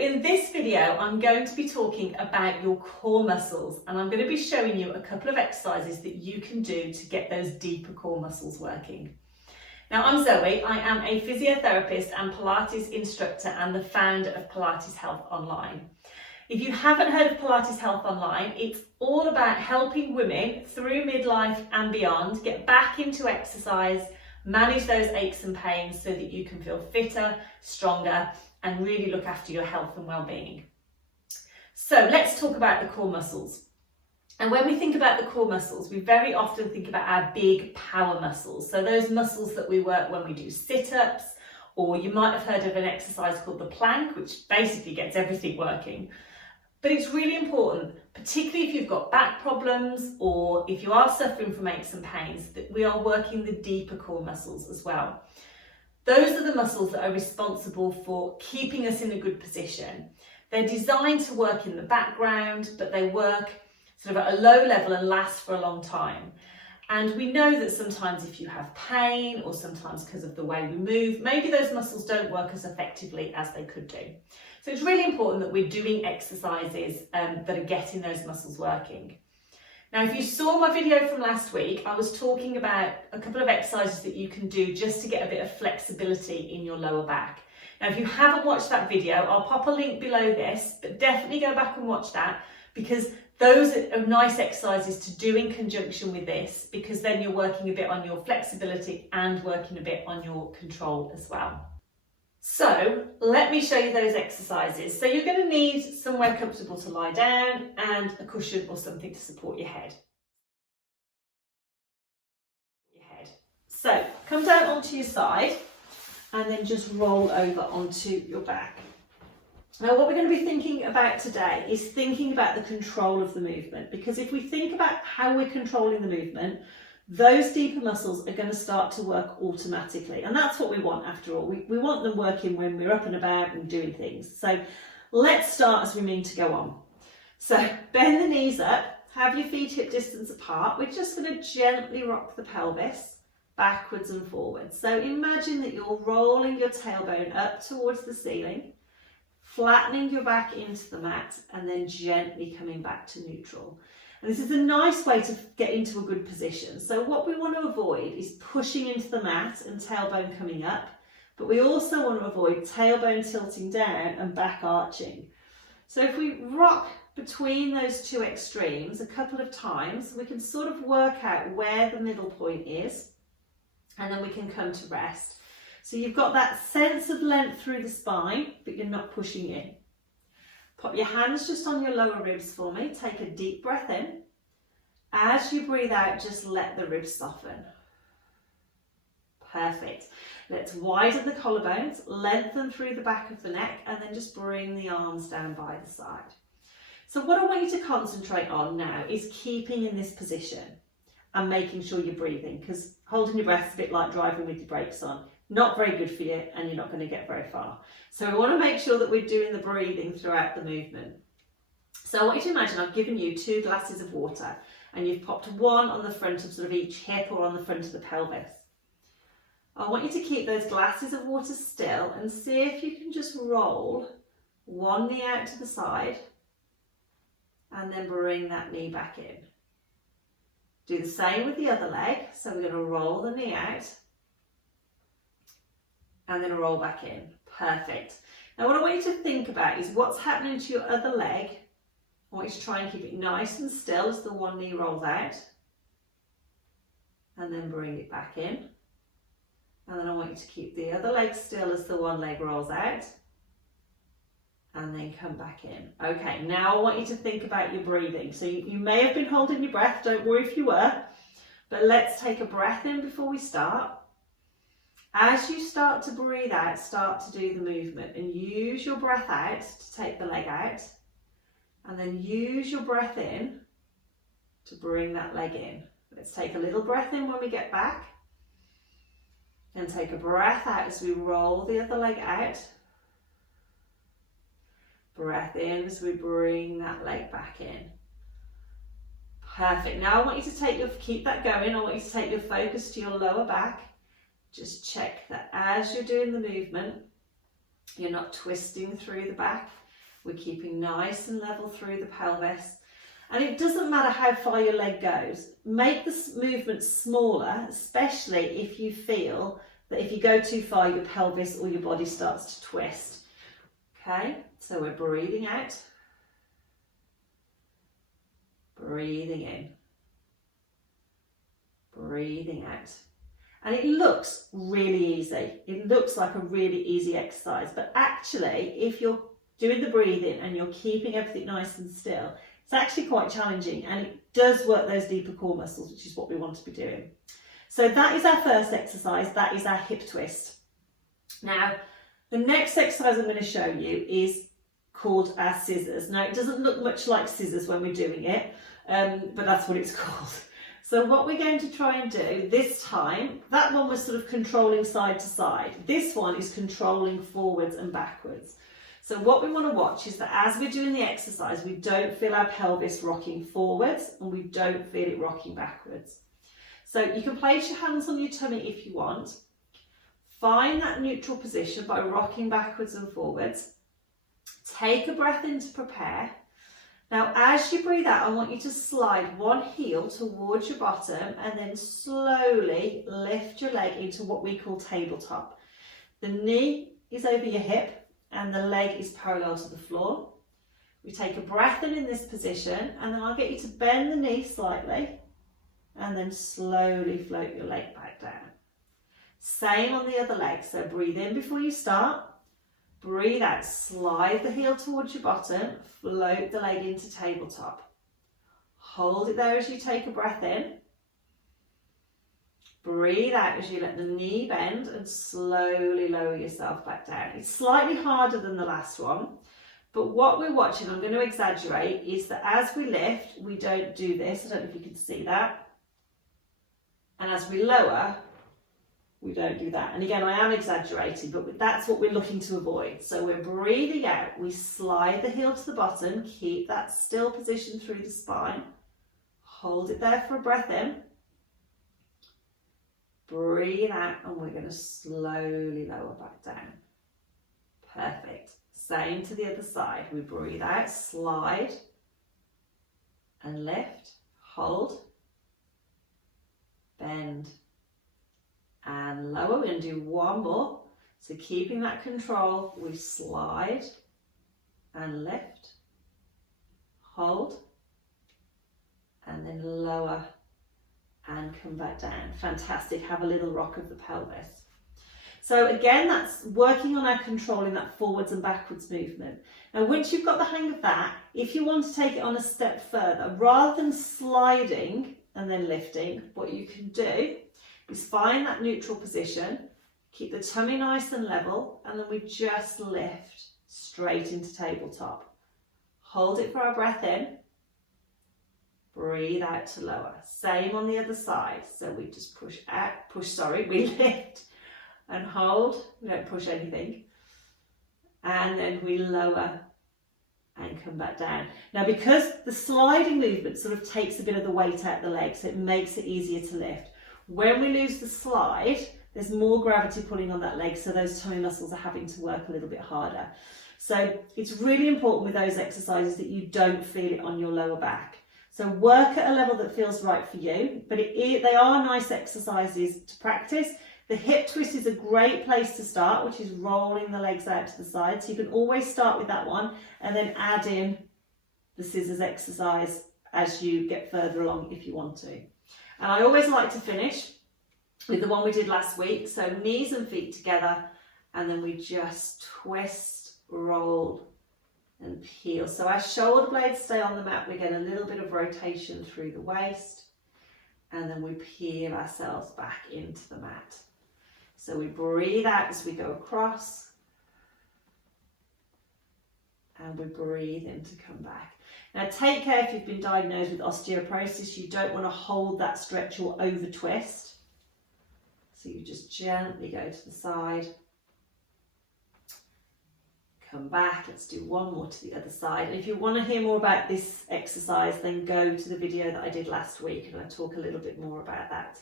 in this video, I'm going to be talking about your core muscles, and I'm going to be showing you a couple of exercises that you can do to get those deeper core muscles working. Now, I'm Zoe. I am a physiotherapist and Pilates instructor and the founder of Pilates Health Online. If you haven't heard of Pilates Health Online, it's all about helping women through midlife and beyond get back into exercise, manage those aches and pains so that you can feel fitter, stronger, and really look after your health and well-being. So let's talk about the core muscles. And when we think about the core muscles, we very often think about our big power muscles. So those muscles that we work when we do sit-ups, or you might have heard of an exercise called the plank, which basically gets everything working. But it's really important, particularly if you've got back problems or if you are suffering from aches and pains, that we are working the deeper core muscles as well. Those are the muscles that are responsible for keeping us in a good position. They're designed to work in the background, but they work sort of at a low level and last for a long time. And we know that sometimes if you have pain or sometimes because of the way we move, maybe those muscles don't work as effectively as they could do. So it's really important that we're doing exercises that are getting those muscles working. Now, if you saw my video from last week, I was talking about a couple of exercises that you can do just to get a bit of flexibility in your lower back. Now, if you haven't watched that video, I'll pop a link below this, but definitely go back and watch that because those are nice exercises to do in conjunction with this, because then you're working a bit on your flexibility and working a bit on your control as well. So let me show you those exercises. So you're going to need somewhere comfortable to lie down and a cushion or something to support your head. So come down onto your side and then just roll over onto your back. Now, what we're going to be thinking about today is thinking about the control of the movement, because if we think about how we're controlling the movement, those deeper muscles are going to start to work automatically. And that's what we want after all. We want them working when we're up and about and doing things. So let's start as we mean to go on. So bend the knees up, have your feet hip distance apart. We're just going to gently rock the pelvis backwards and forwards. So imagine that you're rolling your tailbone up towards the ceiling, flattening your back into the mat, and then gently coming back to neutral. And this is a nice way to get into a good position. So what we want to avoid is pushing into the mat and tailbone coming up, but we also want to avoid tailbone tilting down and back arching. So if we rock between those two extremes a couple of times, we can sort of work out where the middle point is, and then we can come to rest. So you've got that sense of length through the spine, but you're not pushing in. Pop your hands just on your lower ribs for me. Take a deep breath in. As you breathe out, just let the ribs soften. Perfect. Let's widen the collarbones, lengthen through the back of the neck, and then just bring the arms down by the side. So what I want you to concentrate on now is keeping in this position and making sure you're breathing, because holding your breath is a bit like driving with your brakes on. Not very good for you, and you're not going to get very far. So we want to make sure that we're doing the breathing throughout the movement. So I want you to imagine I've given you 2 glasses of water, and you've popped one on the front of sort of each hip or on the front of the pelvis. I want you to keep those glasses of water still and see if you can just roll one knee out to the side and then bring that knee back in. Do the same with the other leg. So we're going to roll the knee out and then roll back in. Perfect. Now what I want you to think about is what's happening to your other leg. I want you to try and keep it nice and still as the one knee rolls out. And then bring it back in. And then I want you to keep the other leg still as the one leg rolls out. And then come back in. Okay, now I want you to think about your breathing. So you may have been holding your breath, don't worry if you were. But let's take a breath in before we start. As you start to breathe out, start to do the movement and use your breath out to take the leg out, and then use your breath in to bring that leg in. Let's take a little breath in when we get back, and take a breath out as we roll the other leg out. Breath in as we bring that leg back in. Perfect. Now I want you to keep that going. I want you to take your focus to your lower back. Just check that as you're doing the movement, you're not twisting through the back. We're keeping nice and level through the pelvis. And it doesn't matter how far your leg goes. Make the movement smaller, especially if you feel that if you go too far, your pelvis or your body starts to twist. Okay, so we're breathing out, breathing in, breathing out. And it looks really easy. It looks like a really easy exercise, but actually, if you're doing the breathing and you're keeping everything nice and still, it's actually quite challenging, and it does work those deeper core muscles, which is what we want to be doing. So that is our first exercise. That is our hip twist. Now, the next exercise I'm going to show you is called our scissors. Now, it doesn't look much like scissors when we're doing it, but that's what it's called. So what we're going to try and do this time, that one was sort of controlling side to side. This one is controlling forwards and backwards. So what we want to watch is that as we're doing the exercise, we don't feel our pelvis rocking forwards and we don't feel it rocking backwards. So you can place your hands on your tummy if you want. Find that neutral position by rocking backwards and forwards. Take a breath in to prepare. Now, as you breathe out, I want you to slide one heel towards your bottom and then slowly lift your leg into what we call tabletop. The knee is over your hip and the leg is parallel to the floor. We take a breath in this position, and then I'll get you to bend the knee slightly and then slowly float your leg back down. Same on the other leg. So breathe in before you start. Breathe out, slide the heel towards your bottom, float the leg into tabletop. Hold it there as you take a breath in. Breathe out as you let the knee bend and slowly lower yourself back down. It's slightly harder than the last one, but what we're watching, I'm going to exaggerate, is that as we lift, we don't do this. I don't know if you can see that. And as we lower, we don't do that. And again, I am exaggerating, but that's what we're looking to avoid. So we're breathing out. We slide the heel to the bottom. Keep that still position through the spine. Hold it there for a breath in. Breathe out, and we're going to slowly lower back down. Perfect. Same to the other side. We breathe out, slide, and lift. Hold, bend, and lower. We're going to do one more. So keeping that control, we slide and lift, hold, and then lower and come back down. Fantastic. Have a little rock of the pelvis. So again, that's working on our controlling that forwards and backwards movement. Now, once you've got the hang of that, if you want to take it on a step further, rather than sliding and then lifting, what you can do is find that neutral position, keep the tummy nice and level, and then we just lift straight into tabletop. Hold it for our breath in. Breathe out to lower. Same on the other side. So we just we lift and hold. We don't push anything. And then we lower and come back down. Now, because the sliding movement sort of takes a bit of the weight out of the leg, so it makes it easier to lift. When we lose the slide, there's more gravity pulling on that leg, so those tummy muscles are having to work a little bit harder. So it's really important with those exercises that you don't feel it on your lower back. So work at a level that feels right for you, but they are nice exercises to practice. The hip twist is a great place to start, which is rolling the legs out to the side. So you can always start with that one and then add in the scissors exercise as you get further along if you want to. And I always like to finish with the one we did last week. So knees and feet together, and then we just twist, roll, and peel. So our shoulder blades stay on the mat. We get a little bit of rotation through the waist, and then we peel ourselves back into the mat. So we breathe out as we go across, and we breathe in to come back. Now take care if you've been diagnosed with osteoporosis, you don't want to hold that stretch or over twist. So you just gently go to the side, come back. Let's do one more to the other side. And if you want to hear more about this exercise, then go to the video that I did last week and I talk a little bit more about that.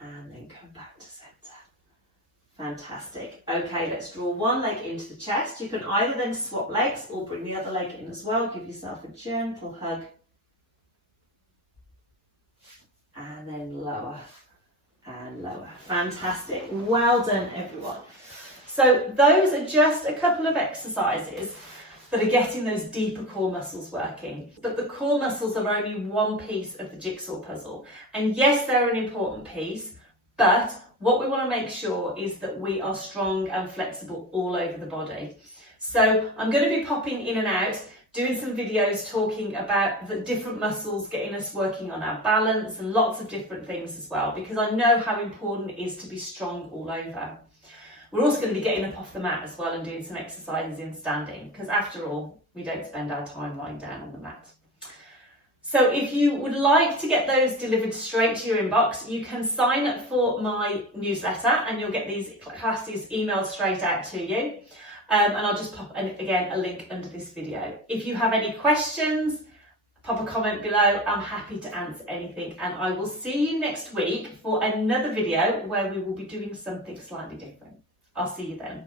And then come back to center. Fantastic. Okay, let's draw one leg into the chest. You can either then swap legs or bring the other leg in as well. Give yourself a gentle hug. And then lower and lower. Fantastic. Well done, everyone. So those are just a couple of exercises that are getting those deeper core muscles working. But the core muscles are only one piece of the jigsaw puzzle. And yes, they're an important piece, but what we want to make sure is that we are strong and flexible all over the body. So I'm going to be popping in and out, doing some videos talking about the different muscles, getting us working on our balance and lots of different things as well, because I know how important it is to be strong all over. We're also going to be getting up off the mat as well and doing some exercises in standing, because after all, we don't spend our time lying down on the mat. So if you would like to get those delivered straight to your inbox, you can sign up for my newsletter and you'll get these classes emailed straight out to you. And I'll just pop, again, a link under this video. If you have any questions, pop a comment below. I'm happy to answer anything. And I will see you next week for another video where we will be doing something slightly different. I'll see you then.